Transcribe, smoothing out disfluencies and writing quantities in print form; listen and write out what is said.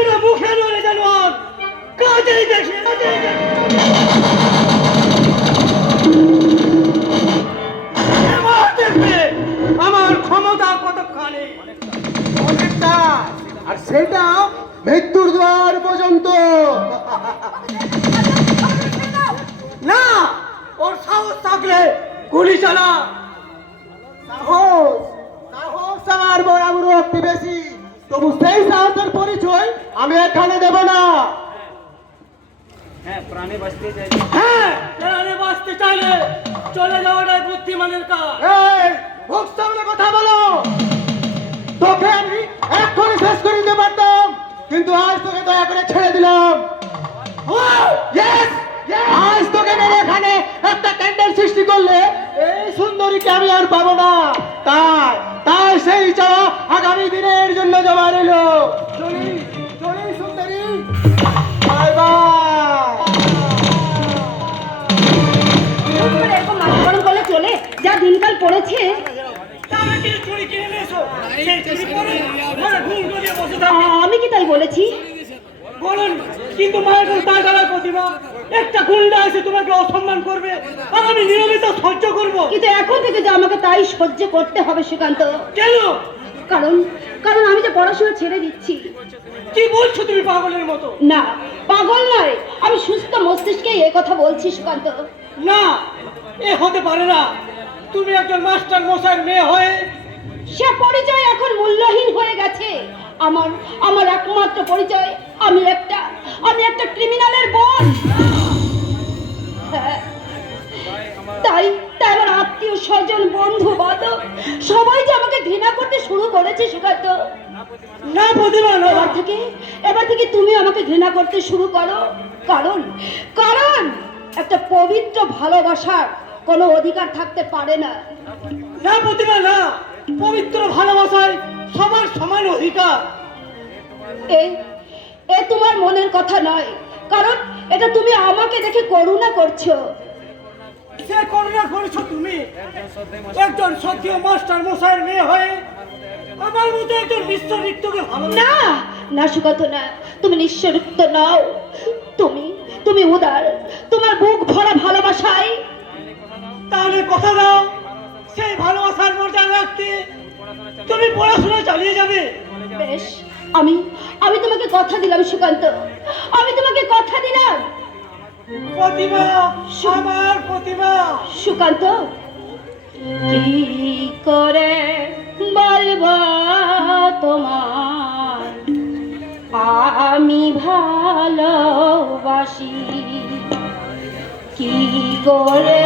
শুধু মুখে নড়ে জানোয়ার, কাজেই দেখে দেখবে আমার ক্ষমতা কতখানি। অনেকটা, আর সেটা মৃত্যুর দ্বার পর্যন্ত। না, ওর সাহস থাকলে গুলি চালা। সাহস সাহস আমার বরাবর একটু বেশি, তবু সেই সাহসের পরিচয় আমি এখানে দেব না। হ্যাঁ, প্রাণে বাঁচতে চাইলে চলে যাওয়াটাই বুদ্ধিমানের কাজ। এই মুখ সামনে কথা বলো। তোকে আমি এক্ষুনি শেষ করে দিতে পারতাম, কিন্তু আজ তোকে দয়া করে ছেড়ে দিলাম। Yes! আজ তোকে মেরে এখানে একটা ক্যান্ডেল সৃষ্টি করলে এই সুন্দরীকে আমি আর পাবো না। তাই তাই সেই চাওয়া আগামী দিনের জন্য জমা রইল। চলি চলি সুন্দরী, বাই বাই। এরকম নামকরণ করলে চলে? যা দিনকাল পড়েছে। আমি কি তাই বলেছি? বলুন, কিন্তু মায়ের তার প্রতিভা একটা গুন্ডা এসে তোমাকে অসম্মান করবে আর আমি নিয়মিত সহ্য করব। কিন্তু এখন থেকে যে আমাকে তাই সহ্য করতে হবে সুকান্ত। কেন? কারণ কারণ আমি যে পড়াশোনা ছেড়ে দিচ্ছি। কি বলছো তুমি পাগলের মতো? না, পাগল নয়, আমি সুস্থ মস্তিষ্কে এ কথা বলছি সুকান্ত। না, এ হতে পারে না। তুমি একজন মাস্টার মশাইয়ের মেয়ে হয়ে সে পরিচয় এখন মূল্যহীন হয়ে গেছে। আমার আমার একমাত্র পরিচয় আমি একটা ক্রিমিনালের বোন। হ্যাঁ, তাই তাই আমার আত্মীয় স্বজন বন্ধু বান্ধব সবাই যে আমাকে ঘৃণা করতে শুরু করেছে সুকান্ত। না প্রতিভা, এবার থেকে তুমি আমাকে ঘৃণা করতে শুরু করো। কারণ কারণ একটা পবিত্র ভালোবাসার কোনো অধিকার থাকতে পারে না। না প্রতিভা, না, পবিত্র ভালোবাসায় সবার সমান অধিকার। এ তোমার মনের কথা নয়, কারণ এটা তুমি আমাকে দেখে করুণা করছো। সে করুণা করেছো তুমি একজন সত্যি মাস্টার মশাইয়ের মেয়ে হয়ে আমার মতো একজন নিঃস্বরিক্তকে ভালো। না না সুকান্ত, না, তুমি নিঃস্বরিক্ত নাও। তুমি উদার, তোমার বুক ভরা ভালোবাসায়। তাহলে কথা দাও, সেই ভালোবাসার মর্যাদা রাখতে তুমি পড়াশোনা চালিয়ে যাবে। বেশ, আমি তোমাকে কথা দিলাম সুকান্ত, আমি তোমাকে কথা দিলাম। প্রতিভা, আমার প্রতিভা। সুকান্ত, কি করে বলবো তোমার আমি ভালোবাসি, কি করে